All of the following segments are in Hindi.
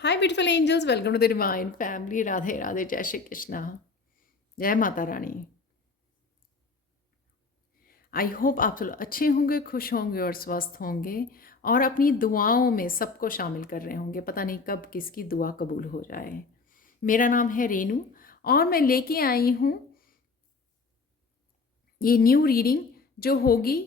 Hi beautiful angels, welcome to the divine family. Radhe Radhe, जय श्री कृष्णा, जय माता रानी। आई होप आप लोग अच्छे होंगे, खुश होंगे और स्वस्थ होंगे और अपनी दुआओं में सबको शामिल कर रहे होंगे। पता नहीं कब किसकी दुआ कबूल हो जाए। मेरा नाम है रेनू और मैं लेके आई हूँ ये न्यू रीडिंग जो होगी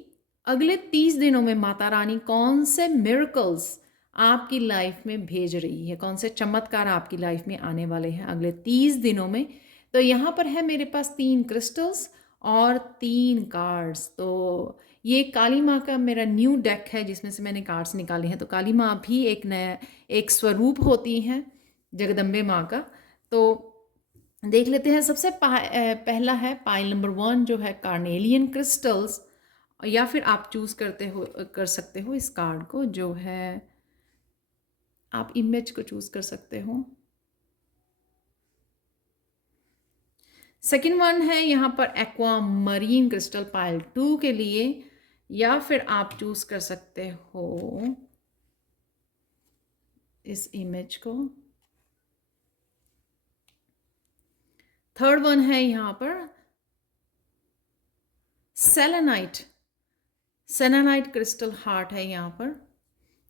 अगले 30 दिनों में। माता रानी कौन से मिरेकल्स आपकी लाइफ में भेज रही है, कौन से चमत्कार आपकी लाइफ में आने वाले हैं अगले 30 दिनों में। तो यहाँ पर है मेरे पास 3 क्रिस्टल्स और 3 कार्ड्स। तो ये काली माँ का मेरा न्यू डेक है जिसमें से मैंने कार्ड्स निकाले हैं। तो काली माँ भी एक नया एक स्वरूप होती हैं जगदम्बे माँ का। तो देख लेते हैं। सबसे पहला है पाइल नंबर 1 जो है कार्नेलियन क्रिस्टल्स, या फिर आप चूज कर सकते हो इस कार्ड को, जो है आप इमेज को चूज कर सकते हो। सेकंड वन है यहाँ पर एक्वा मरीन क्रिस्टल पाइल 2 के लिए, या फिर आप चूज कर सकते हो इस इमेज को। थर्ड वन है यहाँ पर सेलेनाइट, सेलेनाइट क्रिस्टल हार्ट है यहाँ पर।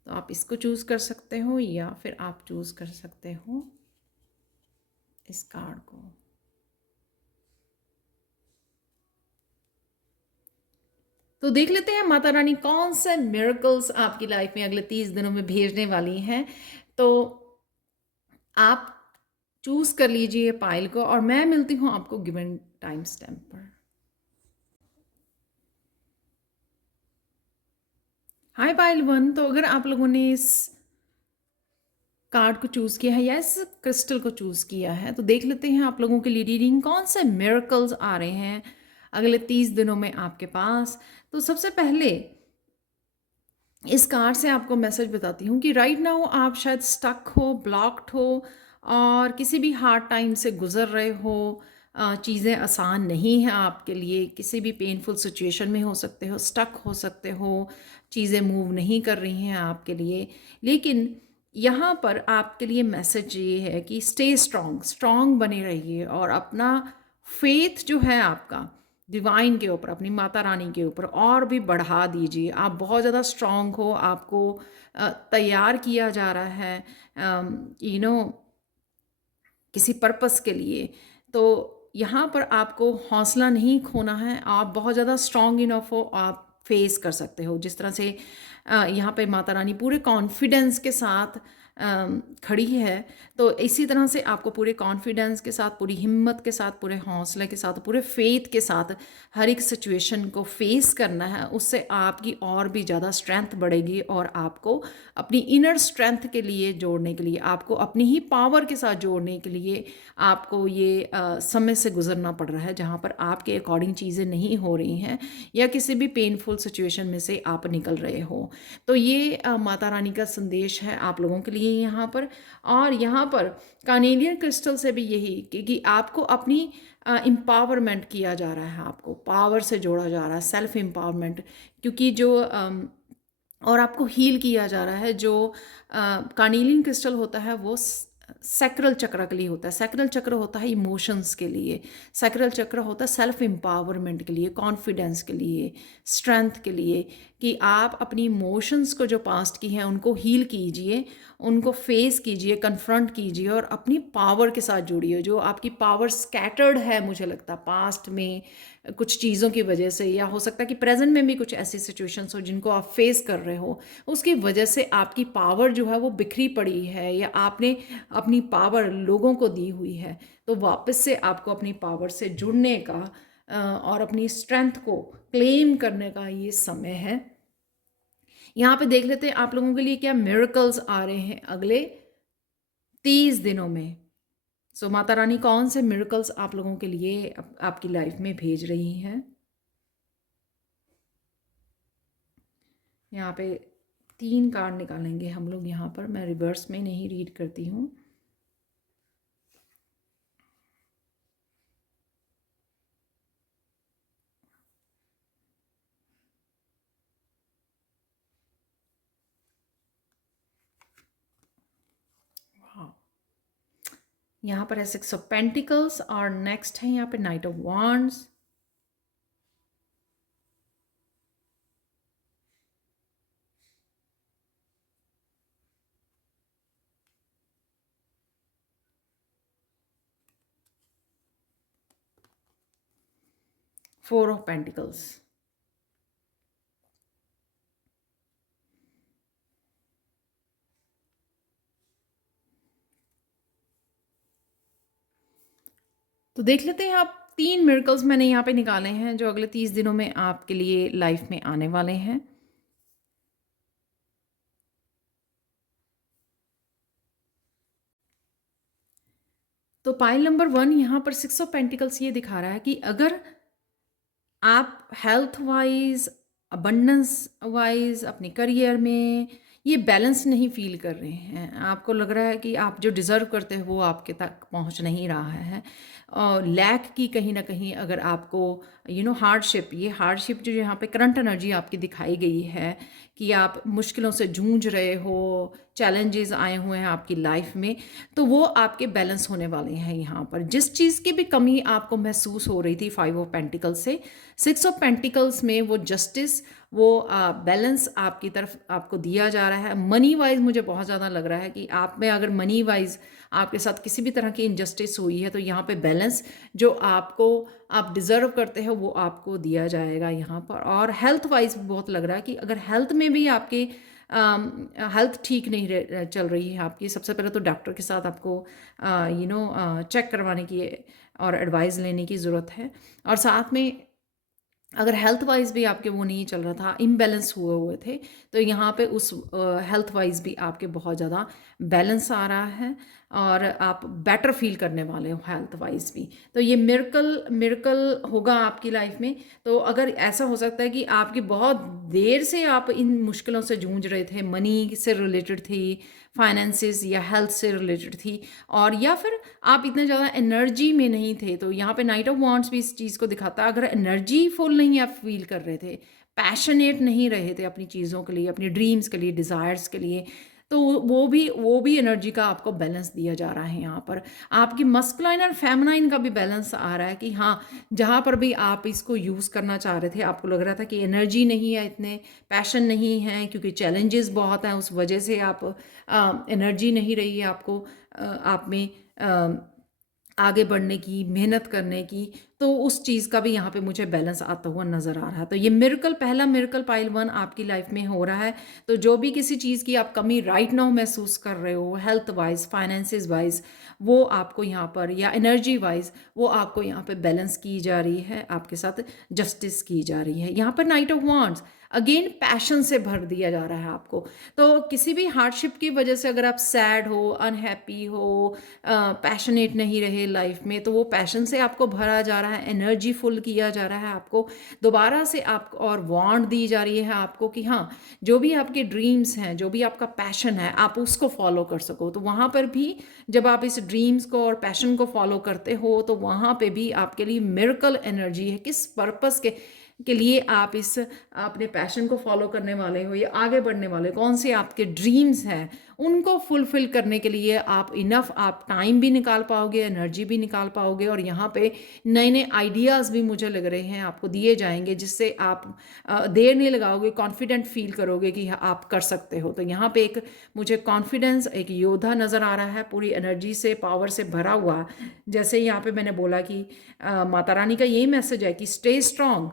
तो आप इसको चूज कर सकते हो या फिर आप चूज कर सकते हो इस कार्ड को। तो देख लेते हैं माता रानी कौन से मिरेकल्स आपकी लाइफ में अगले 30 दिनों में भेजने वाली हैं। तो आप चूज कर लीजिए पाइल को और मैं मिलती हूं आपको गिवन टाइम स्टैम्प पर। हाय पाइल 1, तो अगर आप लोगों ने इस कार्ड को चूज किया है या इस क्रिस्टल को चूज किया है, तो देख लेते हैं आप लोगों के लिए रीडिंग कौन से मिरेकल्स आ रहे हैं अगले 30 दिनों में आपके पास। तो सबसे पहले इस कार्ड से आपको मैसेज बताती हूँ कि राइट नाउ आप शायद स्टक हो, ब्लॉक्ड हो और किसी भी हार्ड टाइम से गुजर रहे हो। चीज़ें आसान नहीं हैं आपके लिए, किसी भी पेनफुल सिचुएशन में हो सकते हो, स्टक हो सकते हो, चीज़ें मूव नहीं कर रही हैं आपके लिए। लेकिन यहाँ पर आपके लिए मैसेज ये है कि स्टे स्ट्रॉन्ग, स्ट्रॉन्ग बने रहिए और अपना फेथ जो है आपका डिवाइन के ऊपर, अपनी माता रानी के ऊपर और भी बढ़ा दीजिए। आप बहुत ज़्यादा स्ट्रॉन्ग हो, आपको तैयार किया जा रहा है किसी पर्पस के लिए। तो यहाँ पर आपको हौसला नहीं खोना है, आप बहुत ज़्यादा स्ट्रॉन्ग इनफ हो, आप फेस कर सकते हो। जिस तरह से यहाँ पे माता रानी पूरे कॉन्फिडेंस के साथ खड़ी है, तो इसी तरह से आपको पूरे कॉन्फिडेंस के साथ, पूरी हिम्मत के साथ, पूरे हौसले के साथ, पूरे फेथ के साथ हर एक सिचुएशन को फेस करना है। उससे आपकी और भी ज़्यादा स्ट्रेंथ बढ़ेगी और आपको अपनी इनर स्ट्रेंथ के लिए जोड़ने के लिए, आपको अपनी ही पावर के साथ जोड़ने के लिए आपको ये समय से गुजरना पड़ रहा है जहाँ पर आपके अकॉर्डिंग चीज़ें नहीं हो रही हैं या किसी भी पेनफुल सिचुएशन में से आप निकल रहे हो। तो ये माता रानी का संदेश है आप लोगों के लिए यहाँ पर। और यहाँ पर कार्नेलियन क्रिस्टल से भी यही कि आपको अपनी एम्पावरमेंट किया जा रहा है, आपको पावर से जोड़ा जा रहा है, सेल्फ एम्पावरमेंट। क्योंकि जो और आपको हील किया जा रहा है। जो कार्नेलियन क्रिस्टल होता है वो सैक्रल चक्र के लिए होता है। सैक्रल चक्र होता है इमोशंस के लिए, सैक्रल चक्र होता है सेल्फ एम्पावरमेंट के लिए, कॉन्फिडेंस के लिए, स्ट्रेंथ के लिए, कि आप अपनी इमोशंस को जो पास्ट की हैं उनको हील कीजिए, उनको फेस कीजिए, कन्फ्रंट कीजिए और अपनी पावर के साथ जुड़िए। जो आपकी पावर स्कैटर्ड है, मुझे लगता है पास्ट में कुछ चीज़ों की वजह से, या हो सकता है कि प्रेजेंट में भी कुछ ऐसी सिचुएशंस हो जिनको आप फेस कर रहे हो, उसकी वजह से आपकी पावर जो है वो बिखरी पड़ी है या आपने अपनी पावर लोगों को दी हुई है। तो वापस से आपको अपनी पावर से जुड़ने का और अपनी स्ट्रेंथ को क्लेम करने का ये समय है। यहाँ पे देख लेते हैं आप लोगों के लिए क्या मिरेकल्स आ रहे हैं अगले 30 दिनों में। सो माता रानी कौन से मिरेकल्स आप लोगों के लिए आपकी लाइफ में भेज रही हैं। यहाँ पे 3 कार्ड निकालेंगे हम लोग। यहाँ पर मैं रिवर्स में नहीं रीड करती हूँ। यहाँ पर है 6 ऑफ पेंटिकल्स और नेक्स्ट है यहाँ पे नाइट ऑफ वॉन्ड्स।4 ऑफ पेंटिकल्स। तो देख लेते हैं आप, 3 मिरेकल्स मैंने यहाँ पे निकाले हैं जो अगले 30 दिनों में आपके लिए लाइफ में आने वाले हैं। तो पाइल नंबर 1 यहाँ पर 6 ऑफ पेंटिकल्स ये दिखा रहा है कि अगर आप हेल्थ वाइज, अबंडेंस वाइज, अपने करियर में ये बैलेंस नहीं फील कर रहे हैं, आपको लग रहा है कि आप जो डिज़र्व करते हैं वो आपके तक पहुंच नहीं रहा है, और लैक की कहीं ना कहीं अगर आपको हार्डशिप, ये हार्डशिप जो यहाँ पे करंट एनर्जी आपकी दिखाई गई है कि आप मुश्किलों से जूझ रहे हो, चैलेंजेस आए हुए हैं आपकी लाइफ में, तो वो आपके बैलेंस होने वाले हैं। यहाँ पर जिस चीज़ की भी कमी आपको महसूस हो रही थी 5 ऑफ पेंटिकल्स से, 6 ऑफ पेंटिकल्स में वो जस्टिस, वो बैलेंस आपकी तरफ आपको दिया जा रहा है। मनी वाइज मुझे बहुत ज़्यादा लग रहा है कि आप में अगर मनी वाइज आपके साथ किसी भी तरह की इनजस्टिस हुई है तो यहाँ पे बैलेंस जो आपको आप डिज़र्व करते हो वो आपको दिया जाएगा यहाँ पर। और हेल्थ वाइज भी बहुत लग रहा है कि अगर हेल्थ में भी आपके हेल्थ ठीक नहीं चल रही है आपकी, सबसे पहले तो डॉक्टर के साथ आपको चेक करवाने की और एडवाइस लेने की ज़रूरत है। और साथ में अगर हेल्थ वाइज भी आपके वो नहीं चल रहा था, इम्बैलेंस हुए हुए थे, तो यहाँ पे उस हेल्थ वाइज भी आपके बहुत ज़्यादा बैलेंस आ रहा है और आप बेटर फील करने वाले हो हेल्थ वाइज भी। तो ये मिरेकल मिरेकल होगा आपकी लाइफ में। तो अगर ऐसा हो सकता है कि आपकी बहुत देर से आप इन मुश्किलों से जूझ रहे थे, मनी से रिलेटेड थी, फाइनेंसिस या हेल्थ से रिलेटेड थी, और या फिर आप इतने ज़्यादा एनर्जी में नहीं थे, तो यहाँ पे नाइट ऑफ वॉन्ड्स भी इस चीज़ को दिखाता है। अगर एनर्जी फुल नहीं आप फील कर रहे थे, पैशनेट नहीं रहे थे अपनी चीज़ों के लिए, अपनी ड्रीम्स के लिए, डिज़ायर्स के लिए, तो वो भी एनर्जी का आपको बैलेंस दिया जा रहा है। यहाँ पर आपकी मस्कुलाइन और फेमिनाइन का भी बैलेंस आ रहा है कि हाँ, जहाँ पर भी आप इसको यूज़ करना चाह रहे थे, आपको लग रहा था कि एनर्जी नहीं है, इतने पैशन नहीं है क्योंकि चैलेंजेस बहुत हैं, उस वजह से आप एनर्जी नहीं रही है आपको, आप में आगे बढ़ने की, मेहनत करने की, तो उस चीज़ का भी यहाँ पे मुझे बैलेंस आता हुआ नज़र आ रहा है। तो ये मिरेकल, पहला मिरेकल पाइल 1 आपकी लाइफ में हो रहा है। तो जो भी किसी चीज़ की आप कमी राइट नाउ महसूस कर रहे हो, हेल्थ वाइज, फाइनेंसिस वाइज, वो आपको यहाँ पर, या एनर्जी वाइज, वो आपको यहाँ पे बैलेंस की जा रही है, आपके साथ जस्टिस की जा रही है। यहाँ पर night of wands again passion से भर दिया जा रहा है आपको। तो किसी भी हार्डशिप की वजह से अगर आप सैड हो, अनहैप्पी हो, पैशनेट नहीं रहे लाइफ में, तो वो पैशन से आपको भरा जा रहा है, एनर्जी फुल किया जा रहा है आपको दोबारा से, आप और वांट दी जा रही है आपको कि हाँ, जो भी आपके ड्रीम्स हैं, जो भी आपका पैशन है, आप उसको फॉलो कर सको। तो वहाँ पर भी जब आप इस ड्रीम्स को और पैशन को फॉलो करते हो, तो वहाँ पे भी आपके लिए मिरेकल एनर्जी है। किस पर्पस के लिए आप इस अपने पैशन को फॉलो करने वाले हो या आगे बढ़ने वाले, कौन से आपके ड्रीम्स हैं, उनको फुलफिल करने के लिए आप इनफ, आप टाइम भी निकाल पाओगे, एनर्जी भी निकाल पाओगे, और यहाँ पे नए नए आइडियाज़ भी मुझे लग रहे हैं आपको दिए जाएंगे, जिससे आप देर नहीं लगाओगे, कॉन्फिडेंट फील करोगे कि आप कर सकते हो। तो यहाँ पे एक मुझे कॉन्फिडेंस, एक योद्धा नज़र आ रहा है, पूरी एनर्जी से, पावर से भरा हुआ। जैसे यहाँ पे मैंने बोला कि माता रानी का यही मैसेज है कि स्टे स्ट्रांग,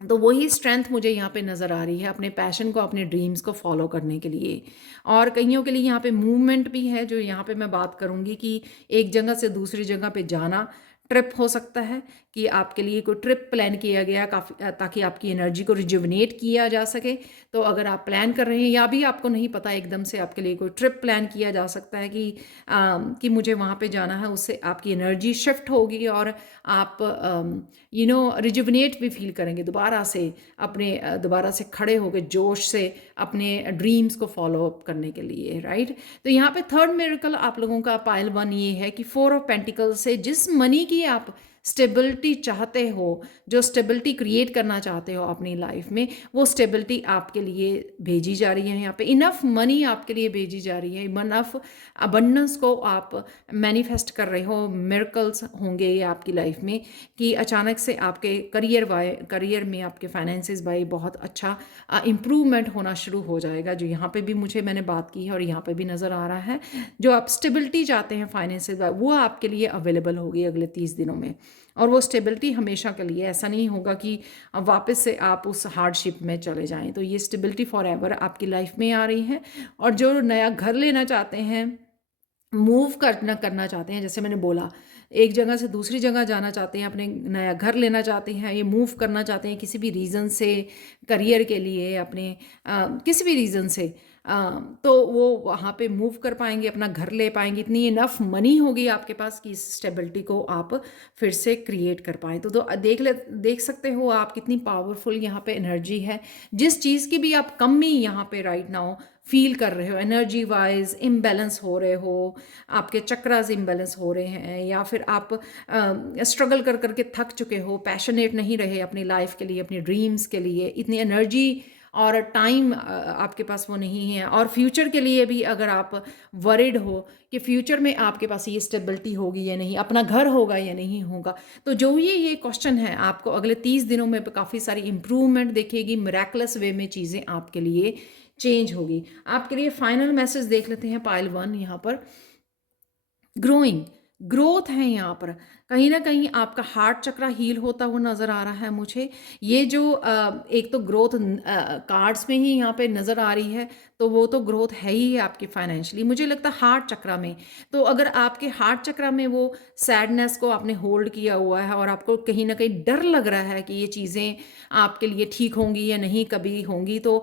तो वही स्ट्रेंथ मुझे यहाँ पे नज़र आ रही है अपने पैशन को, अपने ड्रीम्स को फॉलो करने के लिए। और कईयों के लिए यहाँ पे मूवमेंट भी है, जो यहाँ पे मैं बात करूँगी कि एक जगह से दूसरी जगह पे जाना, ट्रिप हो सकता है कि आपके लिए कोई ट्रिप प्लान किया गया काफ़ी, ताकि आपकी एनर्जी को रिजुवनेट किया जा सके। तो अगर आप प्लान कर रहे हैं या भी आपको नहीं पता, एकदम से आपके लिए कोई ट्रिप प्लान किया जा सकता है कि मुझे वहाँ पे जाना है, उससे आपकी एनर्जी शिफ्ट होगी और आप रिजुवनेट भी फील करेंगे, दोबारा से अपने दोबारा से खड़े होकर जोश से अपने ड्रीम्स को फॉलो अप करने के लिए, राइट। तो यहाँ पे थर्ड मिरेकल आप लोगों का पाइल 1 ये है कि 4 ऑफ पेंटिकल से जिस मनी की आप स्टेबिलिटी चाहते हो, जो स्टेबिलिटी क्रिएट करना चाहते हो अपनी लाइफ में, वो स्टेबिलिटी आपके लिए भेजी जा रही है यहाँ पे। इनफ मनी आपके लिए भेजी जा रही है, इनफ अबंडेंस को आप मैनिफेस्ट कर रहे हो। मिरेकल्स होंगे ये आपकी लाइफ में कि अचानक से आपके करियर में आपके फाइनेंसिस बाई बहुत अच्छा इम्प्रूवमेंट होना शुरू हो जाएगा। जो यहाँ पे भी मैंने बात की है और यहाँ पे भी नज़र आ रहा है, जो आप स्टेबिलिटी चाहते हैं फाइनेंसिस बाई, वो आपके लिए अवेलेबल होगी अगले 30 दिनों में। और वो स्टेबिलिटी हमेशा के लिए, ऐसा नहीं होगा कि अब वापस से आप उस हार्डशिप में चले जाएं। तो ये स्टेबिलिटी फॉर एवर आपकी लाइफ में आ रही है। और जो नया घर लेना चाहते हैं, मूव करना चाहते हैं, जैसे मैंने बोला, एक जगह से दूसरी जगह जाना चाहते हैं, अपने नया घर लेना चाहते हैं, ये मूव करना चाहते हैं किसी भी रीज़न से, करियर के लिए, अपने किसी भी रीज़न से, तो वो वहाँ पे मूव कर पाएंगे, अपना घर ले पाएंगे। इतनी इनफ मनी होगी आपके पास कि इस स्टेबिलिटी को आप फिर से क्रिएट कर पाएँ। तो देख सकते हो आप कितनी पावरफुल यहाँ पे एनर्जी है। जिस चीज़ की भी आप कमी यहाँ पे राइट नाउ फील कर रहे हो, एनर्जी वाइज इम्बैलेंस हो रहे हो, आपके चक्रास इम्बैलेंस हो रहे हैं, या फिर आप स्ट्रगल कर करके थक चुके हो, पैशनेट नहीं रहे अपनी लाइफ के लिए, अपनी ड्रीम्स के लिए, इतनी एनर्जी और टाइम आपके पास वो नहीं है। और फ्यूचर के लिए भी अगर आप वरिड हो कि फ्यूचर में आपके पास ये स्टेबिलिटी होगी या नहीं, अपना घर होगा या नहीं होगा, तो जो ये क्वेश्चन है, आपको अगले 30 दिनों में काफ़ी सारी इम्प्रूवमेंट देखेगी। मिरेकलस वे में चीज़ें आपके लिए चेंज होगी। आपके लिए फाइनल मैसेज देख लेते हैं पाइल 1 यहाँ पर। ग्रोइंग, ग्रोथ है यहाँ पर। कहीं ना कहीं आपका हार्ट चक्रा हील होता हुआ नज़र आ रहा है मुझे। ये जो एक तो ग्रोथ कार्ड्स में ही यहाँ पे नज़र आ रही है, तो वो तो ग्रोथ है ही है आपकी फाइनेंशियली, मुझे लगता है हार्ट चक्रा में। तो अगर आपके हार्ट चक्रा में वो सैडनेस को आपने होल्ड किया हुआ है और आपको कहीं ना कहीं डर लग रहा है कि ये चीज़ें आपके लिए ठीक होंगी या नहीं कभी होंगी, तो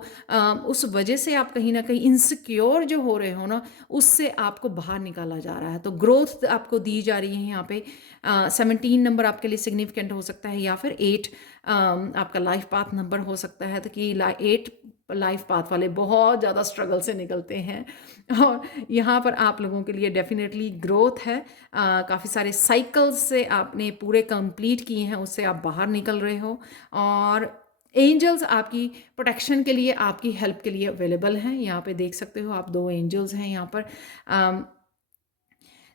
उस वजह से आप कहीं ना कहीं इनसिक्योर जो हो रहे हो ना, उससे आपको बाहर निकाला जा रहा है। तो ग्रोथ आपको दी जा रही है यहाँ पे। 17 नंबर आपके लिए सिग्निफिकेंट हो सकता है, या फिर 8 आपका लाइफ पाथ नंबर हो सकता है। तो कि 8 लाइफ पाथ वाले बहुत ज़्यादा स्ट्रगल से निकलते हैं, और यहाँ पर आप लोगों के लिए डेफिनेटली ग्रोथ है। काफ़ी सारे साइकिल्स से आपने पूरे कंप्लीट किए हैं, उससे आप बाहर निकल रहे हो। और एंजल्स आपकी प्रोटेक्शन के लिए, आपकी हेल्प के लिए अवेलेबल हैं। यहाँ पे देख सकते हो आप 2 एंजल्स हैं यहाँ पर।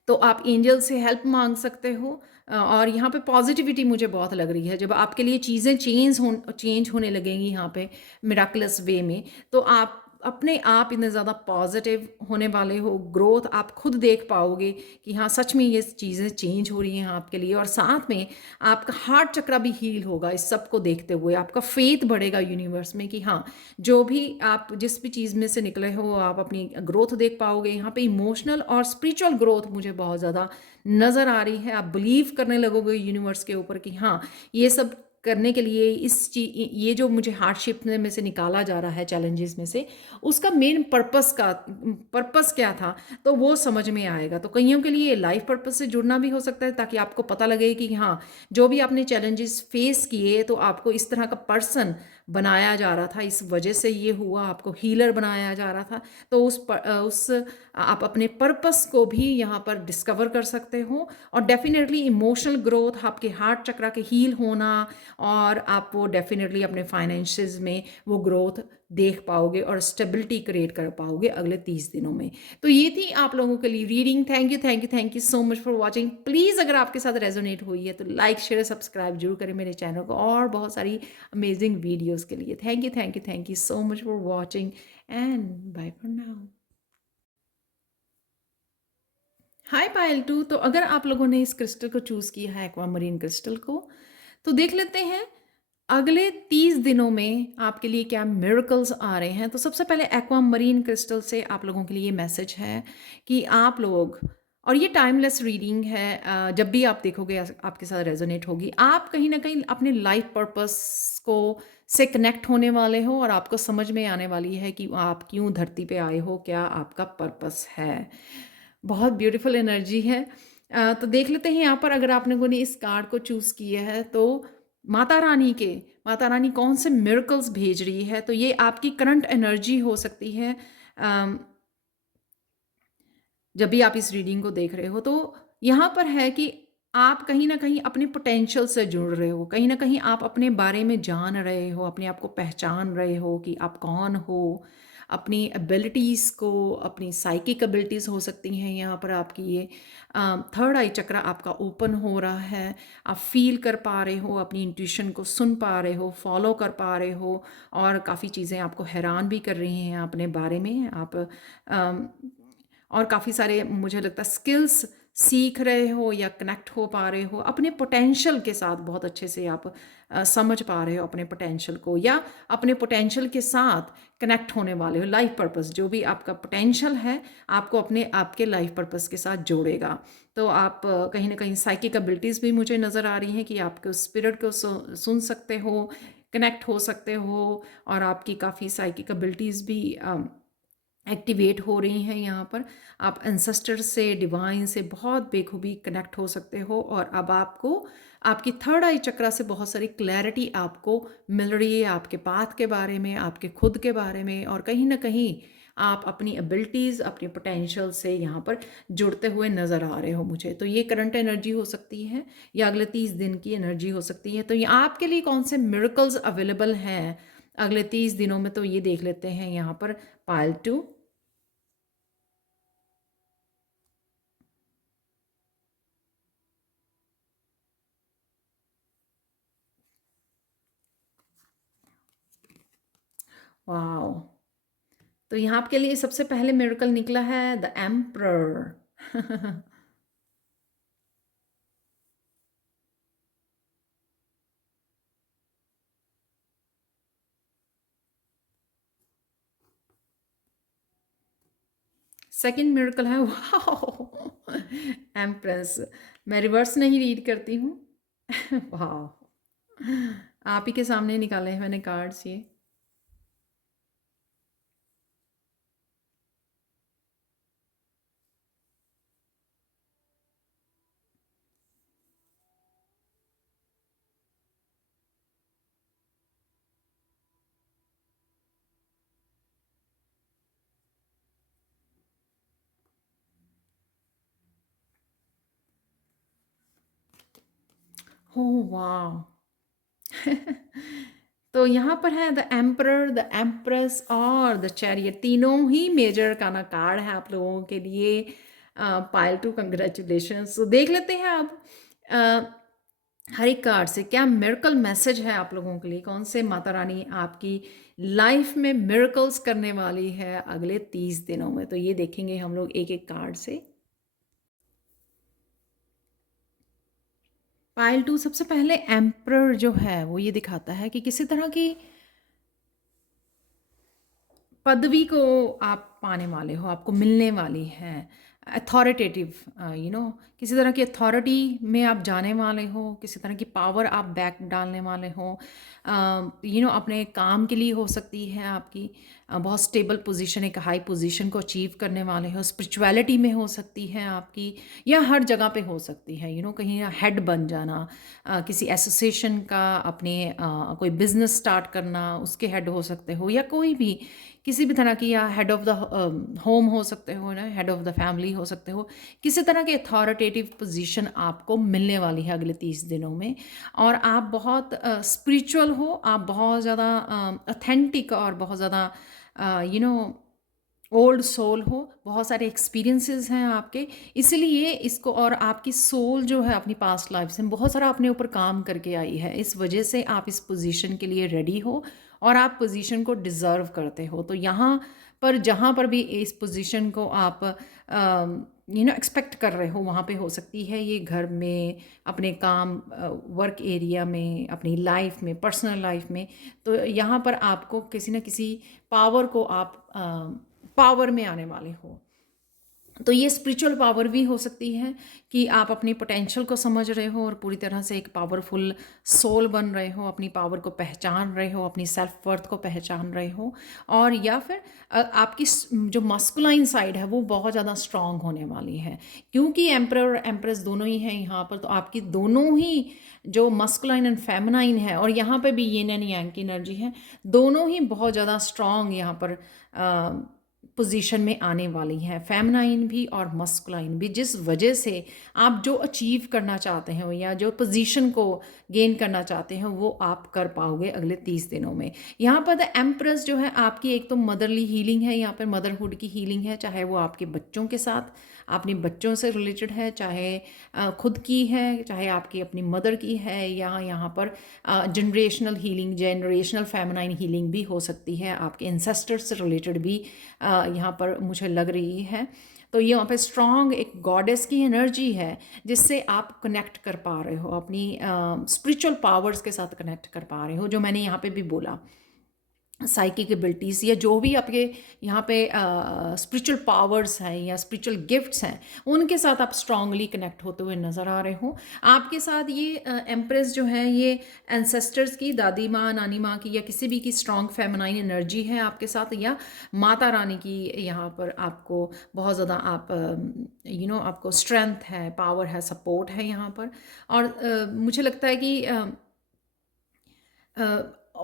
तो आप एंजल से हेल्प मांग सकते हो। और यहाँ पे पॉजिटिविटी मुझे बहुत लग रही है। जब आपके लिए चीज़ें चेंज होने लगेंगी यहाँ पे मिराकुलस वे में, तो आप अपने आप इतने ज़्यादा पॉजिटिव होने वाले हो। ग्रोथ आप खुद देख पाओगे कि हाँ, सच में ये चीज़ें चेंज हो रही हैं आपके लिए। और साथ में आपका हार्ट चक्रा भी हील होगा। इस सब को देखते हुए आपका फेथ बढ़ेगा यूनिवर्स में कि हाँ, जो भी आप जिस भी चीज़ में से निकले हो, आप अपनी ग्रोथ देख पाओगे। यहाँ पे इमोशनल और स्पिरिचुअल ग्रोथ मुझे बहुत ज़्यादा नज़र आ रही है। आप बिलीव करने लगोगे यूनिवर्स के ऊपर कि हाँ, ये सब करने के लिए ये जो मुझे हार्डशिप में से निकाला जा रहा है, चैलेंजेस में से, उसका मेन पर्पस क्या था, तो वो समझ में आएगा। तो कईयों के लिए लाइफ पर्पस से जुड़ना भी हो सकता है, ताकि आपको पता लगे कि हाँ, जो भी आपने चैलेंजेस फेस किए, तो आपको इस तरह का पर्सन बनाया जा रहा था, इस वजह से ये हुआ, आपको हीलर बनाया जा रहा था। तो उस आप अपने पर्पस को भी यहाँ पर डिस्कवर कर सकते हो। और डेफिनेटली इमोशनल ग्रोथ, आपके हार्ट चक्रा के हील होना, और आप वो डेफिनेटली अपने फाइनेंसेस में वो ग्रोथ देख पाओगे और स्टेबिलिटी क्रिएट कर पाओगे अगले 30 दिनों में। तो ये थी आप लोगों के लिए reading. Thank you so much for watching. Please अगर आपके साथ रेजोनेट हुई है तो लाइक शेयर सब्सक्राइब जरूर करें मेरे चैनल को, और बहुत सारी अमेजिंग वीडियोज़ के लिए। Thank you so much for watching, and bye for now. Hi Payal 2। तो अगर आप लोगों ने इस क्रिस्टल को चूज़ किया है, एक्वामरीन क्रिस्टल को, तो देख लेते हैं अगले 30 दिनों में आपके लिए क्या मिरेकल्स आ रहे हैं। तो सबसे पहले एक्वामरीन क्रिस्टल से आप लोगों के लिए मैसेज है कि आप लोग, और ये टाइमलेस रीडिंग है, जब भी आप देखोगे आपके साथ रेजोनेट होगी। आप कहीं ना कहीं अपने लाइफ पर्पस को से कनेक्ट होने वाले हो, और आपको समझ में आने वाली है कि आप क्यों धरती पे आए हो, क्या आपका पर्पस है। बहुत ब्यूटीफुल एनर्जी है। तो देख लेते हैं यहाँ पर, अगर आप लोगों ने इस कार्ड को चूज़ किया है, तो माता रानी कौन से मिरेकल्स भेज रही है। तो ये आपकी करंट एनर्जी हो सकती है। जब भी आप इस रीडिंग को देख रहे हो, तो यहाँ पर है कि आप कहीं न कहीं अपने पोटेंशियल से जुड़ रहे हो, कहीं न कहीं आप अपने बारे में जान रहे हो, अपने आप को पहचान रहे हो कि आप कौन हो, अपनी एबिलिटीज़ को, अपनी साइकिक एबिलिटीज़ हो सकती हैं यहाँ पर आपकी ये थर्ड आई चक्र आपका ओपन हो रहा है, आप फ़ील कर पा रहे हो, अपनी इंट्यूशन को सुन पा रहे हो, फ़ॉलो कर पा रहे हो और काफ़ी चीज़ें आपको हैरान भी कर रही हैं अपने बारे में। आप अम, और काफ़ी सारे मुझे लगता है स्किल्स सीख रहे हो या कनेक्ट हो पा रहे हो अपने पोटेंशियल के साथ बहुत अच्छे से आप समझ पा रहे हो अपने पोटेंशियल को या अपने पोटेंशियल के साथ कनेक्ट होने वाले हो लाइफ पर्पस जो भी आपका पोटेंशियल है आपको अपने आपके लाइफ पर्पस के साथ जोड़ेगा। तो आप कहीं ना कहीं साइकिक एबिलिटीज़ भी मुझे नज़र आ रही हैं कि आपके स्पिरिट को सुन सकते हो, कनेक्ट हो सकते हो और आपकी काफ़ी साइकिक एबिलिटीज़ भी एक्टिवेट हो रही हैं यहाँ पर। आप एंसेस्टर से, डिवाइन से बहुत बेखूबी कनेक्ट हो सकते हो और अब आपको आपकी थर्ड आई चक्रा से बहुत सारी क्लैरिटी आपको मिल रही है आपके पाथ के बारे में, आपके खुद के बारे में और कहीं ना कहीं आप अपनी एबिलिटीज़, अपनी पोटेंशियल से यहाँ पर जुड़ते हुए नज़र आ रहे हो मुझे। तो ये करंट एनर्जी हो सकती है या अगले 30 दिन की एनर्जी हो सकती है। तो ये आपके लिए कौन से मिरेकल्स अवेलेबल हैं अगले 30 दिनों में, तो ये देख लेते हैं यहाँ पर। पायल 2। वाओ! तो यहाँ आपके लिए सबसे पहले मिरेकल निकला है द एम्परर। सेकंड मिरेकल है वाओ! एम्प्रेस। मैं रिवर्स नहीं रीड करती हूँ। वाओ! आप ही के सामने निकाले हैं मैंने कार्ड्स ये। Oh wow! तो यहाँ पर है द एम्परर, द एम्प्रेस और द चैरियट, तीनों ही मेजर का ना कार्ड है आप लोगों के लिए। पायल टू कंग्रेचुलेशन। तो देख लेते हैं आप हर एक कार्ड से क्या मिरेकल मैसेज है आप लोगों के लिए, कौन से माता रानी आपकी लाइफ में मिरेकल्स करने वाली है अगले 30 दिनों में। तो ये देखेंगे हम लोग एक एक कार्ड से। पायल टू सबसे पहले एम्प्रर जो है वो ये दिखाता है कि किसी तरह की पदवी को आप पाने वाले हो, आपको मिलने वाली है अथॉरिटेटिव, किसी तरह की अथॉरिटी में आप जाने वाले हो, किसी तरह की पावर आप बैक डालने वाले हो। अपने काम के लिए हो सकती है आपकी बहुत स्टेबल पोजीशन, एक हाई पोजीशन को अचीव करने वाले हो। स्पिरिचुअलिटी में हो सकती है आपकी या हर जगह पे हो सकती है, कहीं हेड बन जाना, किसी एसोसिएशन का, अपने कोई बिजनेस स्टार्ट करना, उसके हेड हो सकते हो या कोई भी किसी भी तरह की, या हेड ऑफ़ द होम हो सकते हो ना, हेड ऑफ़ द फैमिली हो सकते हो। किसी तरह की अथॉरिटेटिव पोजीशन आपको मिलने वाली है अगले 30 दिनों में और आप बहुत स्पिरिचुअल हो, आप बहुत ज़्यादा ऑथेंटिक और बहुत ज़्यादा यू नो ओल्ड सोल हो, बहुत सारे एक्सपीरियंसेस हैं आपके, इसलिए इसको, और आपकी सोल जो है अपनी पास्ट लाइफ से बहुत सारा अपने ऊपर काम करके आई है, इस वजह से आप इस पोजीशन के लिए रेडी हो और आप पोजीशन को डिज़र्व करते हो। तो यहाँ पर जहाँ पर भी इस पोजीशन को आप एक्सपेक्ट कर रहे हो, वहाँ पे हो सकती है ये घर में, अपने काम, वर्क एरिया में, अपनी लाइफ में, पर्सनल लाइफ में। तो यहाँ पर आपको किसी न किसी पावर को आप पावर में आने वाले हो। तो ये स्पिरिचुअल पावर भी हो सकती है कि आप अपनी पोटेंशियल को समझ रहे हो और पूरी तरह से एक पावरफुल सोल बन रहे हो, अपनी पावर को पहचान रहे हो, अपनी सेल्फ वर्थ को पहचान रहे हो, और या फिर आपकी जो मस्कुलाइन साइड है वो बहुत ज़्यादा स्ट्रांग होने वाली है, क्योंकि एम्परर और एम्प्रेस दोनों ही हैं यहाँ पर। तो आपकी दोनों ही जो मस्कुलाइन एंड फेमिनाइन है, और यहाँ पे भी यिन एंड यांग की एनर्जी है, दोनों ही बहुत ज़्यादा स्ट्रांग यहाँ पर पोजीशन में आने वाली हैं, फेमिनाइन भी और मस्कुलाइन भी, जिस वजह से आप जो अचीव करना चाहते हैं या जो पोजीशन को गेन करना चाहते हैं वो आप कर पाओगे अगले 30 दिनों में। यहाँ पर द एम्प्रेस जो है आपकी एक तो मदरली हीलिंग है, यहाँ पर मदरहुड की हीलिंग है, चाहे वो आपके बच्चों के साथ, अपने बच्चों से रिलेटेड है, चाहे खुद की है, चाहे आपकी अपनी मदर की है, या यहाँ पर generational healing, generational feminine healing भी हो सकती है, आपके इंसेस्टर्स से रिलेटेड भी यहाँ पर मुझे लग रही है। तो यहाँ पे स्ट्रॉन्ग एक गॉडेस की एनर्जी है जिससे आप कनेक्ट कर पा रहे हो, अपनी स्पिरिचुअल पावर्स के साथ कनेक्ट कर पा रहे हो, जो मैंने यहाँ पे भी बोला, साइकिक एबिलिटीज़ या जो भी आपके यहाँ पे स्पिरिचुअल पावर्स हैं या स्पिरिचुअल गिफ्ट्स हैं, उनके साथ आप स्ट्रांगली कनेक्ट होते हुए नज़र आ रहे हो। आपके साथ ये एम्प्रेस जो है ये एंसेस्टर्स की, दादी माँ, नानी माँ की, या किसी भी की स्ट्रॉन्ग फेमिनाइन एनर्जी है आपके साथ, या माता रानी की यहाँ पर आपको बहुत ज़्यादा आप आपको स्ट्रेंथ है, पावर है, सपोर्ट है यहाँ पर। और मुझे लगता है कि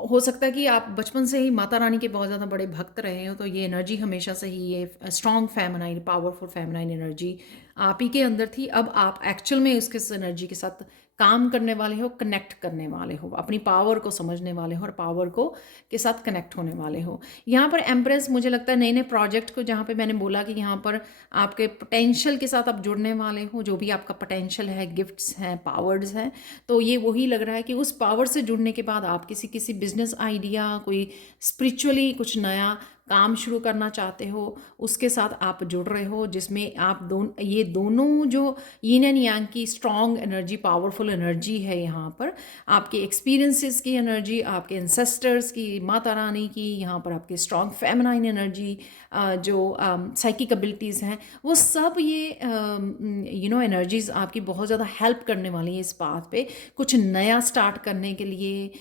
हो सकता है कि आप बचपन से ही माता रानी के बहुत ज़्यादा बड़े भक्त रहे हो, तो ये एनर्जी हमेशा से ही, ये strong feminine, powerful feminine energy आप ही के अंदर थी। अब आप एक्चुअल में इसके एनर्जी के साथ काम करने वाले हो, कनेक्ट करने वाले हो, अपनी पावर को समझने वाले हो और पावर को के साथ कनेक्ट होने वाले हो। यहाँ पर एम्प्रेस मुझे लगता है नए नए प्रोजेक्ट को, जहाँ पे मैंने बोला कि यहाँ पर आपके पोटेंशियल के साथ आप जुड़ने वाले हो, जो भी आपका पोटेंशियल है, गिफ्ट्स हैं, पावर्स हैं, तो ये वही लग रहा है कि उस पावर से जुड़ने के बाद आप किसी किसी बिजनेस आइडिया, कोई स्पिरिचुअली कुछ नया काम शुरू करना चाहते हो, उसके साथ आप जुड़ रहे हो, जिसमें आप ये दोनों जो यिन एंड यांग की स्ट्रॉन्ग एनर्जी, पावरफुल एनर्जी है, यहाँ पर आपके एक्सपीरियंसेस की एनर्जी, आपके एंसेस्टर्स की, माता रानी की, यहाँ पर आपके स्ट्रॉन्ग फेमिनाइन एनर्जी, जो साइकिक एबिलिटीज़ हैं, वो सब ये एनर्जीज़ आपकी बहुत ज़्यादा हेल्प करने वाली हैं इस बात पे कुछ नया स्टार्ट करने के लिए।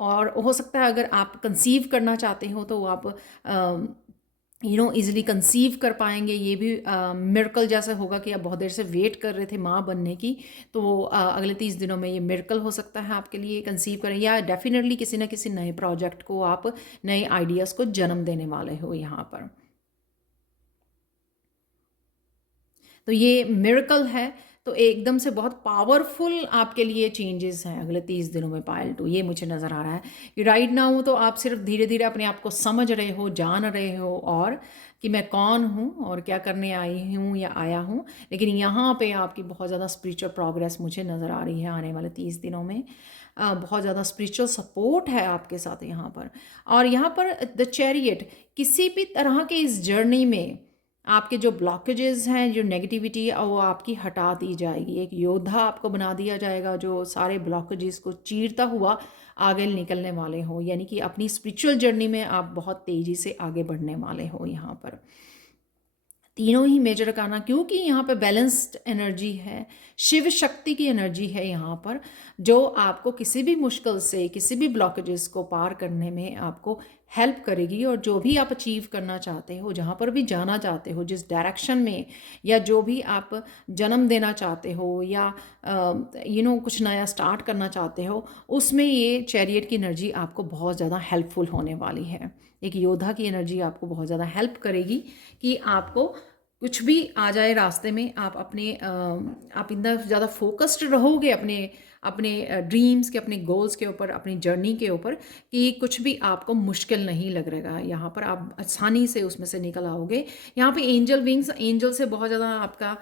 और हो सकता है अगर आप कंसीव करना चाहते हो तो आप इजीली कंसीव कर पाएंगे। ये भी मिरेकल जैसा होगा कि आप बहुत देर से वेट कर रहे थे माँ बनने की, तो अगले 30 दिनों में ये मिरेकल हो सकता है आपके लिए, कंसीव करें, या डेफिनेटली किसी ना किसी नए प्रोजेक्ट को, आप नए आइडियाज़ को जन्म देने वाले हो यहाँ पर। तो ये मिरेकल है, तो एकदम से बहुत पावरफुल आपके लिए चेंजेस हैं अगले 30 दिनों में पायल टू, ये मुझे नज़र आ रहा है कि राइट नाउ तो आप सिर्फ धीरे धीरे अपने आप को समझ रहे हो, जान रहे हो, और कि मैं कौन हूँ और क्या करने आई हूँ या आया हूँ। लेकिन यहाँ पे आपकी बहुत ज़्यादा स्पिरिचुअल प्रोग्रेस मुझे नज़र आ रही है आने वाले 30 दिनों में। बहुत ज़्यादा स्पिरिचुअल सपोर्ट है आपके साथ यहाँ पर। और यहाँ पर द चैरियट, किसी भी तरह के इस जर्नी में आपके जो ब्लॉकेजेस हैं, जो नेगेटिविटी है, वो आपकी हटा दी जाएगी। एक योद्धा आपको बना दिया जाएगा जो सारे ब्लॉकेजेस को चीरता हुआ आगे निकलने वाले हो, यानी कि अपनी स्पिरिचुअल जर्नी में आप बहुत तेज़ी से आगे बढ़ने वाले हो यहाँ पर। तीनों ही मेजर अरकाना, क्योंकि यहाँ पर बैलेंस्ड एनर्जी है, शिव शक्ति की एनर्जी है यहाँ पर, जो आपको किसी भी मुश्किल से, किसी भी ब्लॉकेजेस को पार करने में आपको हेल्प करेगी। और जो भी आप अचीव करना चाहते हो, जहाँ पर भी जाना चाहते हो, जिस डायरेक्शन में, या जो भी आप जन्म देना चाहते हो, या कुछ नया स्टार्ट करना चाहते हो, उसमें ये चैरियट की एनर्जी आपको बहुत ज़्यादा हेल्पफुल होने वाली है। एक योद्धा की एनर्जी आपको बहुत ज़्यादा हेल्प करेगी कि आपको कुछ भी आ जाए रास्ते में, आप आप इतना ज़्यादा फोकस्ड रहोगे अपने अपने ड्रीम्स के, अपने गोल्स के ऊपर, अपनी जर्नी के ऊपर, कि कुछ भी आपको मुश्किल नहीं लग रहेगा। यहाँ पर आप आसानी से उसमें से निकल आओगे। यहाँ पे एंजल विंग्स, एंजल से बहुत ज़्यादा आपका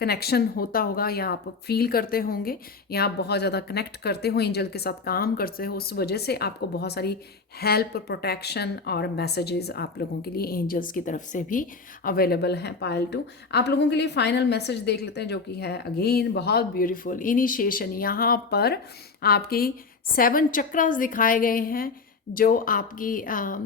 कनेक्शन होता होगा, या आप फील करते होंगे, या आप बहुत ज़्यादा कनेक्ट करते हो, एंजल के साथ काम करते हो, उस वजह से आपको बहुत सारी हेल्प, प्रोटेक्शन और मैसेजेस आप लोगों के लिए एंजल्स की तरफ से भी अवेलेबल हैं पायल टू। आप लोगों के लिए फाइनल मैसेज देख लेते हैं, जो कि है अगेन बहुत ब्यूटीफुल इनिशिएशन। यहाँ पर आपकी 7 चक्रास दिखाए गए हैं, जो आपकी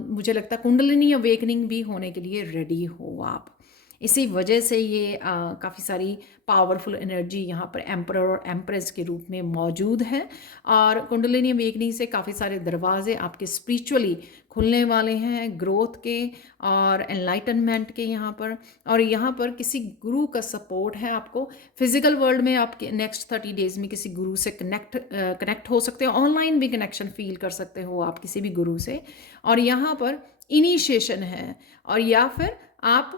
मुझे लगता है कुंडलिनी अवेकनिंग भी होने के लिए रेडी हो आप। इसी वजह से ये काफ़ी सारी पावरफुल एनर्जी यहाँ पर एम्परर और एम्प्रेस के रूप में मौजूद है। और कुंडलिनी अवेकनिंग से काफ़ी सारे दरवाजे आपके स्पिरिचुअली खुलने वाले हैं, ग्रोथ के और एनलाइटनमेंट के यहाँ पर। और यहाँ पर किसी गुरु का सपोर्ट है आपको। फिजिकल वर्ल्ड में आप नेक्स्ट 30 डेज में किसी गुरु से कनेक्ट हो सकते हो, ऑनलाइन भी कनेक्शन फील कर सकते हो आप किसी भी गुरु से। और यहाँ पर इनिशिएशन है, और या फिर आप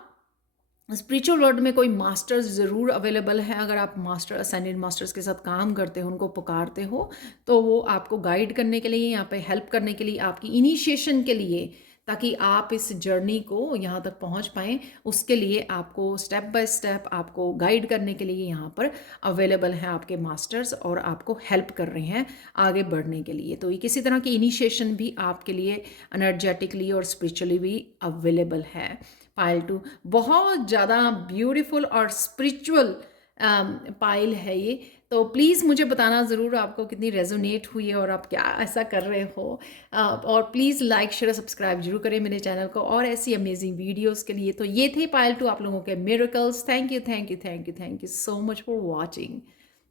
स्पिरिचुअल वर्ल्ड में कोई मास्टर्स ज़रूर अवेलेबल है। अगर आप मास्टर असेंडेड मास्टर्स के साथ काम करते हो, उनको पुकारते हो, तो वो आपको गाइड करने के लिए, यहाँ पे हेल्प करने के लिए, आपकी इनिशिएशन के लिए, ताकि आप इस जर्नी को यहाँ तक पहुँच पाएँ, उसके लिए आपको स्टेप बाय स्टेप आपको गाइड करने के लिए यहाँ पर अवेलेबल हैं आपके मास्टर्स, और आपको हेल्प कर रहे हैं आगे बढ़ने के लिए। तो ये किसी तरह की इनिशिएशन भी आपके लिए एनर्जेटिकली और स्पिरिचुअली भी अवेलेबल है। पाइल 2 बहुत ज़्यादा ब्यूटीफुल और स्पिरिचुअल पाइल है ये। तो प्लीज़ मुझे बताना ज़रूर आपको कितनी रेजोनेट हुई है और आप क्या ऐसा कर रहे हो। और प्लीज़ लाइक शेयर सब्सक्राइब जरूर करें मेरे चैनल को और ऐसी अमेजिंग वीडियोस के लिए। तो ये थे पाइल 2 आप लोगों के miracles. Thank you thank you thank you thank you so much for watching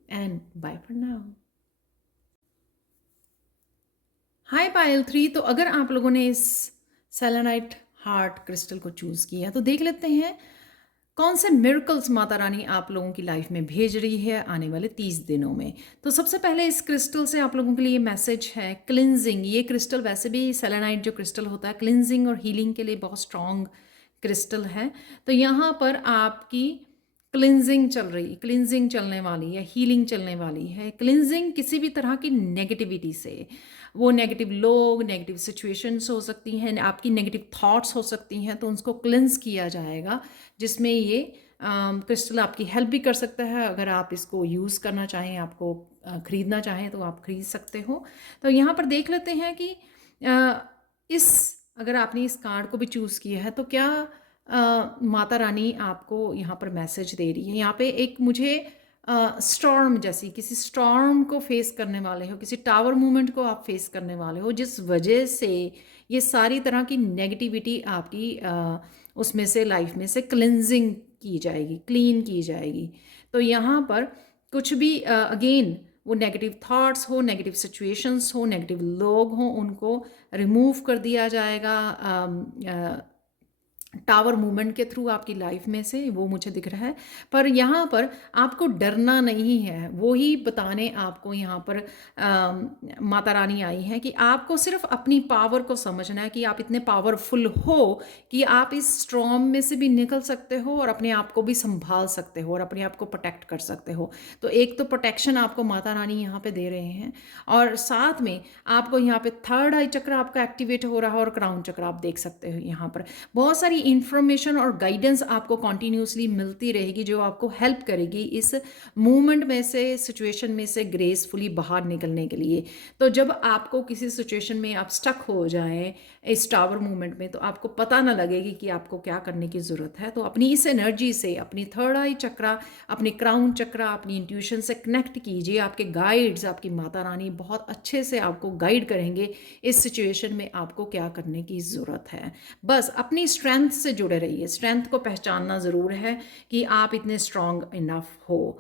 and bye for now. Hi Payal 3। तो अगर आप लोगों ने इस सेलेनाइट हार्ट क्रिस्टल को चूज़ किया तो देख लेते हैं कौन से मिरेकल्स माता रानी आप लोगों की लाइफ में भेज रही है आने वाले 30 दिनों में। तो सबसे पहले इस क्रिस्टल से आप लोगों के लिए मैसेज है क्लिनजिंग। ये क्रिस्टल वैसे भी सेलेनाइट जो क्रिस्टल होता है क्लिनजिंग और हीलिंग के लिए बहुत स्ट्रॉन्ग क्रिस्टल है। तो यहाँ पर आपकी क्लिनजिंग चल रही, क्लिनजिंग चलने वाली है, हीलिंग चलने वाली है। क्लिनजिंग किसी भी तरह की नेगेटिविटी से, वो नेगेटिव लोग, नेगेटिव सिचुएशंस हो सकती हैं, आपकी नेगेटिव थॉट्स हो सकती हैं, तो उनको क्लिनज किया जाएगा, जिसमें ये क्रिस्टल आपकी हेल्प भी कर सकता है। अगर आप इसको यूज़ करना चाहें, आपको ख़रीदना चाहें तो आप ख़रीद सकते हो। तो यहाँ पर देख लेते हैं कि इस अगर आपने इस कार्ड को भी चूज़ किया है तो क्या माता रानी आपको यहाँ पर मैसेज दे रही है। यहाँ पे एक मुझे स्टॉर्म जैसी, किसी स्टॉर्म को फेस करने वाले हो, किसी टावर मूवमेंट को आप फेस करने वाले हो, जिस वजह से ये सारी तरह की नेगेटिविटी आपकी उसमें से, लाइफ में से क्लिनजिंग की जाएगी, क्लीन की जाएगी। तो यहाँ पर कुछ भी अगेन वो नेगेटिव थॉट्स हो, नेगेटिव सिचुएशंस हो, नेगेटिव लोग हों, उनको रिमूव कर दिया जाएगा टावर मूवमेंट के थ्रू आपकी लाइफ में से, वो मुझे दिख रहा है। पर यहाँ पर आपको डरना नहीं है, वो ही बताने आपको यहाँ पर माता रानी आई है कि आपको सिर्फ अपनी पावर को समझना है कि आप इतने पावरफुल हो कि आप इस स्ट्रॉम में से भी निकल सकते हो और अपने आप को भी संभाल सकते हो और अपने आप को प्रोटेक्ट कर सकते हो। तो एक तो प्रोटेक्शन आपको माता रानी यहाँ पे दे रहे हैं, और साथ में आपको यहाँ पे थर्ड आई चक्र आपका एक्टिवेट हो रहा है, और क्राउन चक्र आप देख सकते हो। यहाँ पर बहुत सारी इंफॉर्मेशन और गाइडेंस आपको कॉन्टीन्यूसली मिलती रहेगी, जो आपको हेल्प करेगी इस मूवमेंट में से, सिचुएशन में से ग्रेसफुली बाहर निकलने के लिए। तो जब आपको किसी सिचुएशन में आप स्टक हो जाएं इस टावर मूवमेंट में, तो आपको पता ना लगेगी कि आपको क्या करने की ज़रूरत है। तो अपनी इस एनर्जी से, अपनी थर्ड आई चक्रा, अपने क्राउन चक्रा, अपनी इंट्यूशन से कनेक्ट कीजिए। आपके गाइड्स, आपकी माता रानी बहुत अच्छे से आपको गाइड करेंगे इस सिचुएशन में आपको क्या करने की ज़रूरत है। बस अपनी स्ट्रेंथ से जुड़े रहिए। स्ट्रेंथ को पहचानना ज़रूर है कि आप इतने स्ट्रॉन्ग इनफ हो,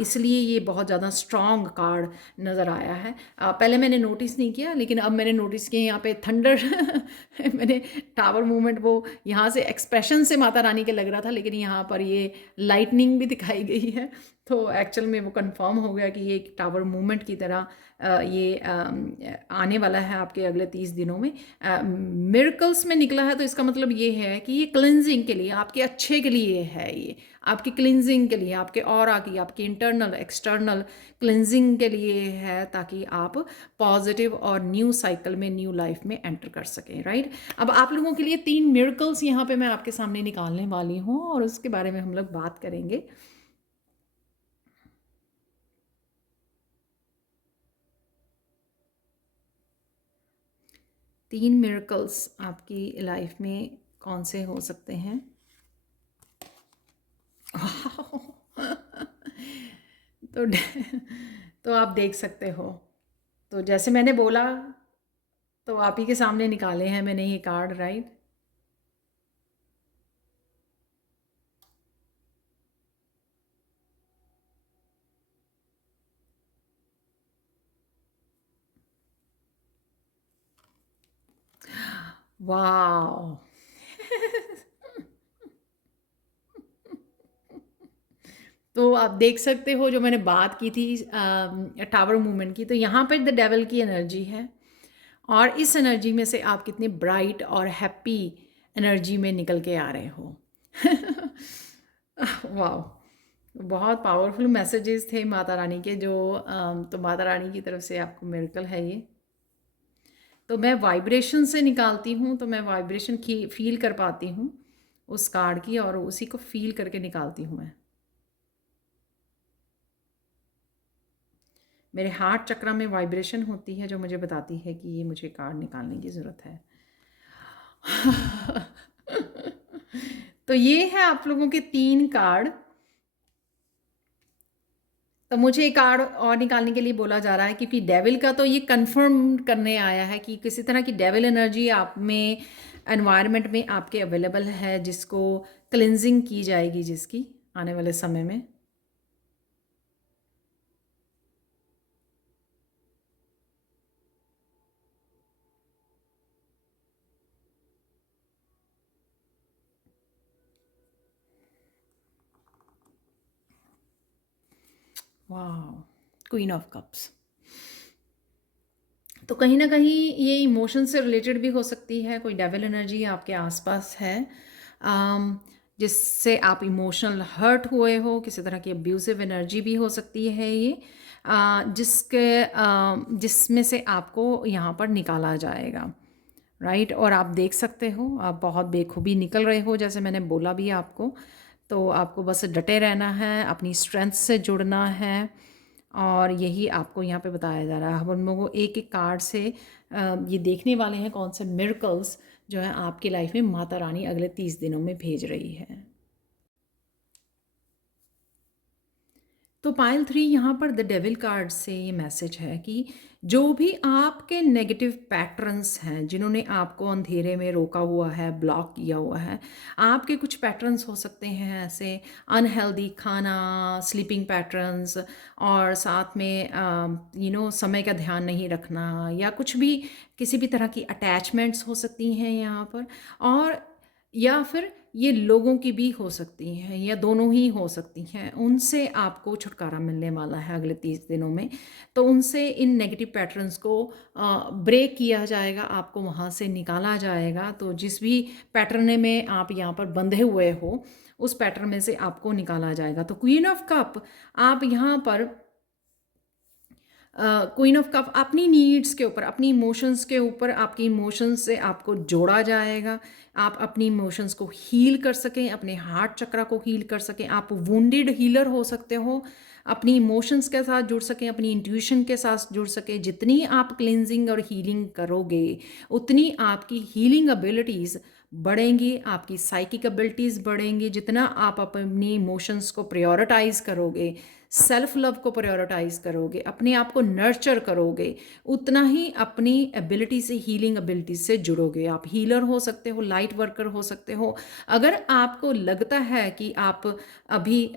इसलिए ये बहुत ज़्यादा स्ट्रॉन्ग कार्ड नज़र आया है। पहले मैंने नोटिस नहीं किया, लेकिन अब मैंने नोटिस किया यहाँ पे थंडर मैंने टावर मूवमेंट वो यहाँ से एक्सप्रेशन से माता रानी के लग रहा था, लेकिन यहाँ पर ये लाइटनिंग भी दिखाई गई है। तो एक्चुअल में वो कंफर्म हो गया कि ये एक टावर मूवमेंट की तरह ये आने वाला है आपके अगले 30 दिनों में। मिरेकल्स में निकला है, तो इसका मतलब ये है कि ये क्लिनजिंग के लिए, आपके अच्छे के लिए है, ये आपकी क्लिनजिंग के लिए, आपके ऑरा की, आपकी इंटरनल एक्सटर्नल क्लिनजिंग के लिए है, ताकि आप पॉजिटिव और न्यू साइकिल में, न्यू लाइफ में एंटर कर सकें। राइट। अब आप लोगों के लिए 3 मिरेकल्स यहाँ पे मैं आपके सामने निकालने वाली हूँ, और उसके बारे में हम लोग बात करेंगे। तीन मिरेकल्स आपकी लाइफ में कौन से हो सकते हैं? तो तो आप देख सकते हो। तो जैसे मैंने बोला, तो आप ही के सामने निकाले हैं मैंने ये कार्ड। राइट। वाह। तो आप देख सकते हो, जो मैंने बात की थी टावर मूवमेंट की, तो यहाँ पर द डेविल की एनर्जी है, और इस एनर्जी में से आप कितने ब्राइट और हैप्पी एनर्जी में निकल के आ रहे हो। वाह, बहुत पावरफुल मैसेजेस थे माता रानी के जो तो माता रानी की तरफ से आपको मिरेकल है ये। तो मैं वाइब्रेशन से निकालती हूँ, तो मैं वाइब्रेशन की फील कर पाती हूँ उस कार्ड की, और उसी को फील करके निकालती हूँ मैं। मेरे हार्ट चक्र में वाइब्रेशन होती है जो मुझे बताती है कि ये मुझे कार्ड निकालने की ज़रूरत है। तो ये है आप लोगों के 3 कार्ड। तो मुझे एक कार्ड और निकालने के लिए बोला जा रहा है, क्योंकि डेविल का तो ये कंफर्म करने आया है कि किसी तरह की डेविल एनर्जी आप में एनवायरनमेंट में आपके अवेलेबल है, जिसको क्लिनजिंग की जाएगी जिसकी आने वाले समय में। वाह, क्वीन ऑफ कप्स। तो कहीं ना कहीं ये इमोशन से रिलेटेड भी हो सकती है, कोई डेविल एनर्जी आपके आसपास है जिससे आप इमोशनल हर्ट हुए हो, किसी तरह की अब्यूसिव एनर्जी भी हो सकती है ये, जिसमें से आपको यहाँ पर निकाला जाएगा, राइट। और आप देख सकते हो आप बहुत बेखूबी निकल रहे हो, जैसे मैंने बोला भी आपको। तो आपको बस डटे रहना है, अपनी स्ट्रेंथ से जुड़ना है, और यही आपको यहाँ पे बताया जा रहा है। हम उन लोगों को एक एक कार्ड से ये देखने वाले हैं कौन से मिरेकल्स जो है आपकी लाइफ में माता रानी अगले 30 दिनों में भेज रही है। तो पाइल 3 यहाँ पर द डेविल कार्ड से ये मैसेज है कि जो भी आपके नेगेटिव पैटर्न्स हैं, जिन्होंने आपको अंधेरे में रोका हुआ है, ब्लॉक किया हुआ है, आपके कुछ पैटर्न्स हो सकते हैं ऐसे अनहेल्दी खाना, स्लीपिंग पैटर्न्स, और साथ में समय का ध्यान नहीं रखना, या कुछ भी किसी भी तरह की अटैचमेंट्स हो सकती हैं यहाँ पर, और या फिर ये लोगों की भी हो सकती हैं, या दोनों ही हो सकती हैं। उनसे आपको छुटकारा मिलने वाला है अगले 30 दिनों में। तो उनसे इन नेगेटिव पैटर्न्स को ब्रेक किया जाएगा, आपको वहाँ से निकाला जाएगा। तो जिस भी पैटर्न में आप यहाँ पर बंधे हुए हो, उस पैटर्न में से आपको निकाला जाएगा। तो क्वीन ऑफ कप आप यहाँ पर क्वीन ऑफ कप अपनी नीड्स के ऊपर, अपनी इमोशंस के ऊपर, आपकी इमोशंस से आपको जोड़ा जाएगा। आप अपनी इमोशंस को हील कर सकें, अपने हार्ट चक्र को हील कर सकें। आप वुंडेड हीलर हो सकते हो, अपनी इमोशंस के साथ जुड़ सकें, अपनी इंट्यूशन के साथ जुड़ सकें। जितनी आप क्लिनजिंग और हीलिंग करोगे, उतनी आपकी हीलिंग एबिलिटीज़ बढ़ेंगी, आपकी साइकिक एबिलिटीज़ बढ़ेंगी। जितना आप अपनी इमोशंस को प्रायोरिटाइज करोगे, सेल्फ लव को प्रायोरिटाइज करोगे, अपने आप को नर्चर करोगे, उतना ही अपनी एबिलिटी से, हीलिंग एबिलिटी से जुड़ोगे। आप हीलर हो सकते हो, लाइट वर्कर हो सकते हो। अगर आपको लगता है कि आप अभी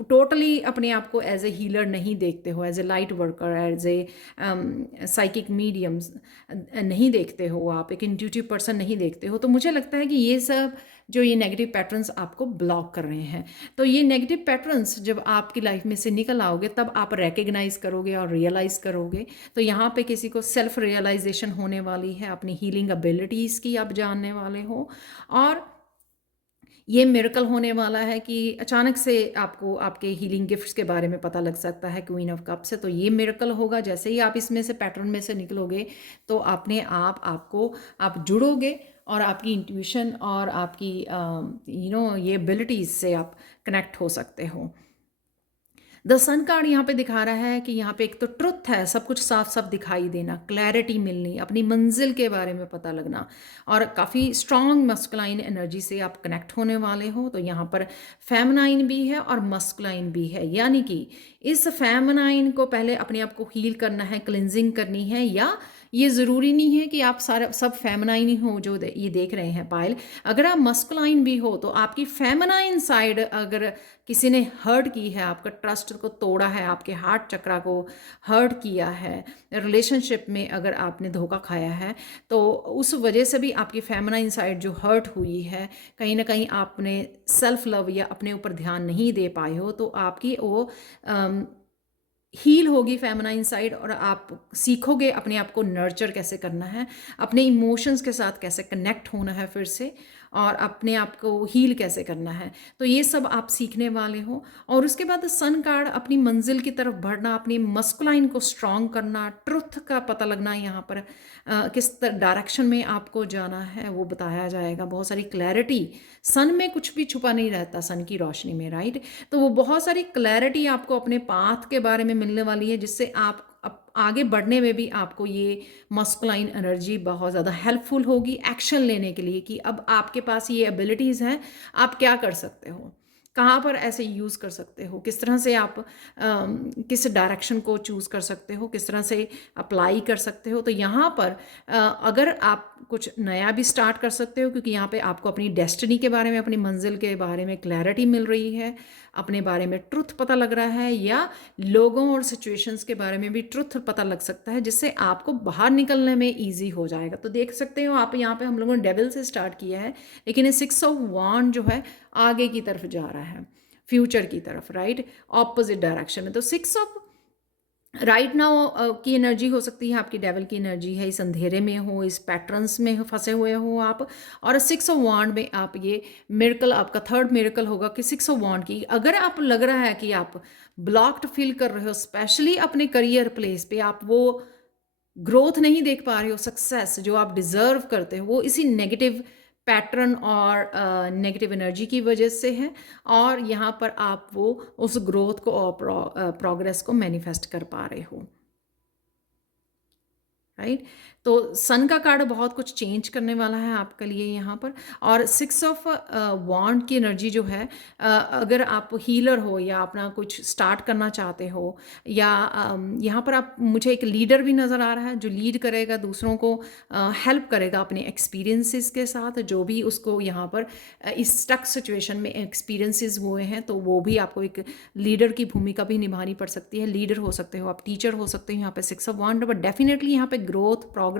टोटली अपने आप को एज ए हीलर नहीं देखते हो, as a light worker, as a psychic mediums नहीं देखते हो, आप एक इंट्यूटिव पर्सन नहीं देखते हो, तो मुझे लगता है कि ये सब जो ये नेगेटिव पैटर्न्स आपको ब्लॉक कर रहे हैं। तो ये नेगेटिव पैटर्न्स जब आपकी लाइफ में से निकल आओगे, तब आप रिकग्नाइज करोगे और रियलाइज़ करोगे। तो यहाँ पे किसी को सेल्फ रियलाइजेशन होने वाली है, अपनी हीलिंग एबिलिटीज़ की आप जानने वाले हो, और ये मिरेकल होने वाला है कि अचानक से आपको आपके हीलिंग गिफ्ट्स के बारे में पता लग सकता है क्वीन ऑफ कप से। तो ये मिरेकल होगा, जैसे ही आप इसमें से पैटर्न में से निकलोगे, तो अपने आप जुड़ोगे, और आपकी इंट्यूशन और आपकी ये एबिलिटीज़ से आप कनेक्ट हो सकते हो। द सन कार्ड यहाँ पे दिखा रहा है कि यहाँ पे एक तो ट्रुथ है, सब कुछ साफ साफ दिखाई देना, क्लैरिटी मिलनी, अपनी मंजिल के बारे में पता लगना, और काफ़ी स्ट्रॉन्ग मस्कुलाइन एनर्जी से आप कनेक्ट होने वाले हो। तो यहाँ पर फेमनाइन भी है और मस्कुलाइन भी है, यानी कि इस फेमनाइन को पहले अपने आप को हील करना है, क्लिनजिंग करनी है, या ये ज़रूरी नहीं है कि आप सारा सब फेमनाइन ही हो जो ये देख रहे हैं पायल। अगर आप मस्कुलाइन भी हो, तो आपकी फेमनाइन साइड अगर किसी ने हर्ट की है, आपका ट्रस्ट को तोड़ा है, आपके हार्ट चक्रा को हर्ट किया है, रिलेशनशिप में अगर आपने धोखा खाया है, तो उस वजह से भी आपकी फेमिनाइन साइड जो हर्ट हुई है, कहीं ना कहीं आपने सेल्फ लव या अपने ऊपर ध्यान नहीं दे पाए हो, तो आपकी वो हील होगी फेमिनाइन साइड, और आप सीखोगे अपने आप को नर्चर कैसे करना है, अपने इमोशंस के साथ कैसे कनेक्ट होना है फिर से, और अपने आप को हील कैसे करना है। तो ये सब आप सीखने वाले हो। और उसके बाद सन कार्ड, अपनी मंजिल की तरफ बढ़ना, अपनी मस्कुलाइन को स्ट्रॉन्ग करना, ट्रुथ का पता लगना, यहाँ पर किस डायरेक्शन में आपको जाना है वो बताया जाएगा। बहुत सारी क्लैरिटी, सन में कुछ भी छुपा नहीं रहता, सन की रोशनी में, राइट। तो वो बहुत सारी क्लैरिटी आपको अपने पाथ के बारे में मिलने वाली है, जिससे आप आगे बढ़ने में भी आपको ये मस्कुलाइन एनर्जी बहुत ज़्यादा हेल्पफुल होगी एक्शन लेने के लिए, कि अब आपके पास ये एबिलिटीज़ हैं, आप क्या कर सकते हो, कहाँ पर ऐसे यूज़ कर सकते हो, किस तरह से आप किस डायरेक्शन को चूज़ कर सकते हो, किस तरह से अप्लाई कर सकते हो। तो यहाँ पर अगर आप कुछ नया भी स्टार्ट कर सकते हो, क्योंकि यहाँ पे आपको अपनी डेस्टिनी के बारे में, अपनी मंजिल के बारे में क्लैरिटी मिल रही है, अपने बारे में ट्रुथ पता लग रहा है, या लोगों और सिचुएशंस के बारे में भी ट्रुथ पता लग सकता है, जिससे आपको बाहर निकलने में ईजी हो जाएगा। तो देख सकते हो आप, यहाँ पे हम लोगों ने डेविल से स्टार्ट किया है, लेकिन ये 6 ऑफ वांड जो है आगे की तरफ जा रहा है, फ्यूचर की तरफ, राइट, ऑपोजिट डायरेक्शन में। तो 6 ऑफ राइट नाउ की एनर्जी हो सकती है, आपकी डेवल की एनर्जी है, इस अंधेरे में हो, इस पैटर्न्स में फंसे हुए हो आप। और 6 ऑफ वांड में आप ये मिरेकल, आपका थर्ड मिरेकल होगा कि 6 ऑफ वांड की, अगर आप लग रहा है कि आप ब्लॉक्ड फील कर रहे हो, स्पेशली अपने करियर प्लेस पे, आप वो ग्रोथ नहीं देख पा रहे हो, सक्सेस जो आप डिजर्व करते हो, वो इसी नेगेटिव पैटर्न और नेगेटिव एनर्जी की वजह से है। और यहाँ पर आप वो उस ग्रोथ को और प्रोग्रेस को मैनिफेस्ट कर पा रहे हो, राइट। तो सन का कार्ड बहुत कुछ चेंज करने वाला है आपके लिए यहाँ पर। और 6 ऑफ वांड की एनर्जी जो है, अगर आप हीलर हो या अपना कुछ स्टार्ट करना चाहते हो, या यहाँ पर आप, मुझे एक लीडर भी नज़र आ रहा है जो लीड करेगा, दूसरों को हेल्प करेगा अपने एक्सपीरियंसेस के साथ, जो भी उसको यहाँ पर इस स्टक सिचुएशन में एक्सपीरियंसेस हुए हैं, तो वो भी आपको एक लीडर की भूमिका भी निभानी पड़ सकती है। लीडर हो सकते हो आप, टीचर हो सकते हो यहाँ पे 6 ऑफ वांड, बट डेफिनेटली यहाँ पे ग्रोथ, प्रोग्रेस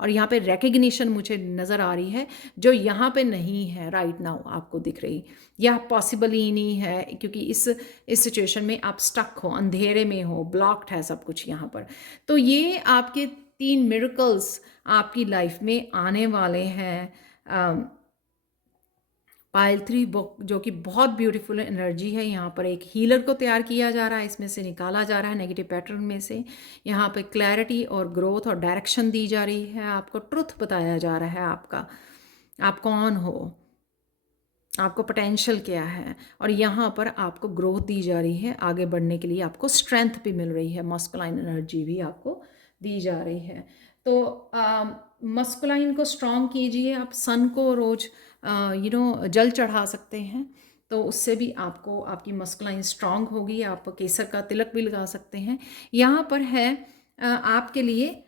और यहाँ पे रिकग्निशन मुझे नज़र आ रही है, जो यहाँ पे नहीं है राइट नाउ, आपको दिख रही, यह पॉसिबल ही नहीं है, क्योंकि इस सिचुएशन में आप स्टक हो, अंधेरे में हो, ब्लॉक्ड है सब कुछ यहाँ पर। तो ये आपके 3 मिरेकल्स आपकी लाइफ में आने वाले हैं। पायल 3 बुक, जो कि बहुत ब्यूटीफुल एनर्जी है, यहाँ पर एक हीलर को तैयार किया जा रहा है, इसमें से निकाला जा रहा है नेगेटिव पैटर्न में से, यहाँ पे क्लैरिटी और ग्रोथ और डायरेक्शन दी जा रही है, आपको ट्रुथ बताया जा रहा है, आपका, आप कौन हो, आपको पोटेंशियल क्या है, और यहाँ पर आपको ग्रोथ दी जा रही है, आगे बढ़ने के लिए आपको स्ट्रेंथ भी मिल रही है, मस्कुलाइन एनर्जी भी आपको दी जा रही है। तो मस्कुलाइन को स्ट्रॉन्ग कीजिए, आप सन को रोज़ जल चढ़ा सकते हैं, तो उससे भी आपको, आपकी मस्कुलाइन स्ट्रॉन्ग होगी। आप केसर का तिलक भी लगा सकते हैं। यहाँ पर है आपके लिए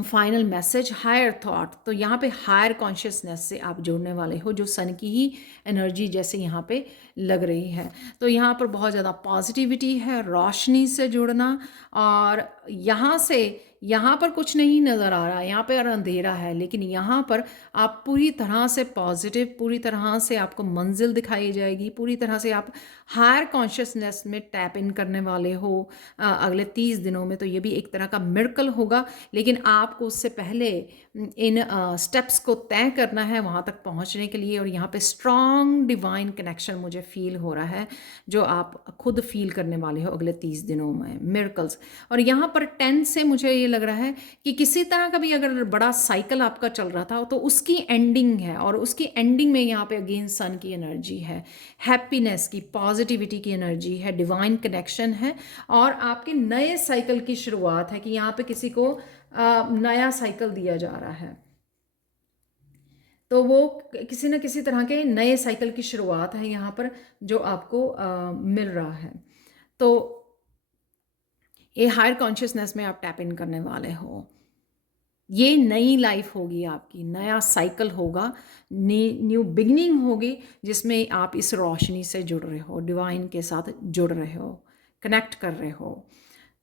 फाइनल मैसेज, हायर थॉट। तो यहाँ पे हायर कॉन्शियसनेस से आप जुड़ने वाले हो, जो सन की ही एनर्जी जैसे यहाँ पे लग रही है। तो यहाँ पर बहुत ज़्यादा पॉजिटिविटी है, रोशनी से जुड़ना, और यहाँ पर कुछ नहीं नज़र आ रहा, यहाँ पर अंधेरा है, लेकिन यहाँ पर आप पूरी तरह से पॉजिटिव, पूरी तरह से आपको मंजिल दिखाई जाएगी, पूरी तरह से आप हायर कॉन्शियसनेस में टैप इन करने वाले हो अगले 30 दिनों में। तो ये भी एक तरह का मिरेकल होगा, लेकिन आपको उससे पहले इन स्टेप्स को तय करना है वहाँ तक पहुँचने के लिए। और यहाँ पे स्ट्रॉन्ग डिवाइन कनेक्शन मुझे फील हो रहा है, जो आप खुद फील करने वाले हो अगले 30 दिनों में, मिरेकल्स। और यहाँ पर 10 से मुझे ये लग रहा है कि किसी तरह का भी अगर बड़ा साइकिल आपका चल रहा था, तो उसकी एंडिंग है, और उसकी एंडिंग में यहाँ पे अगेन सन की एनर्जी है, हैप्पीनेस की, पॉजिटिविटी की एनर्जी है, डिवाइन कनेक्शन है, और आपके नए साइकिल की शुरुआत है, कि यहाँ पे किसी को नया साइकिल दिया जा रहा है, तो वो किसी न किसी तरह के नए साइकिल की शुरुआत है यहाँ पर, जो आपको मिल रहा है। तो ये हायर कॉन्शियसनेस में आप टैप इन करने वाले हो, ये नई लाइफ होगी आपकी, नया साइकिल होगा, न्यू बिगनिंग होगी, जिसमें आप इस रोशनी से जुड़ रहे हो, डिवाइन के साथ जुड़ रहे हो, कनेक्ट कर रहे हो।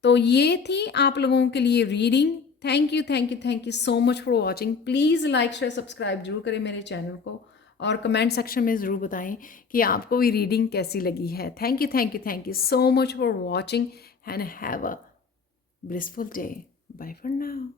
तो ये थी आप लोगों के लिए reading. Thank you, thank you, thank you so much for watching. Please like, share, subscribe जरूर करें मेरे चैनल को, और कमेंट सेक्शन में ज़रूर बताएं कि आपको भी रीडिंग कैसी लगी है। Thank you, thank you, thank you so much for watching. and have a blissful day. Bye for now.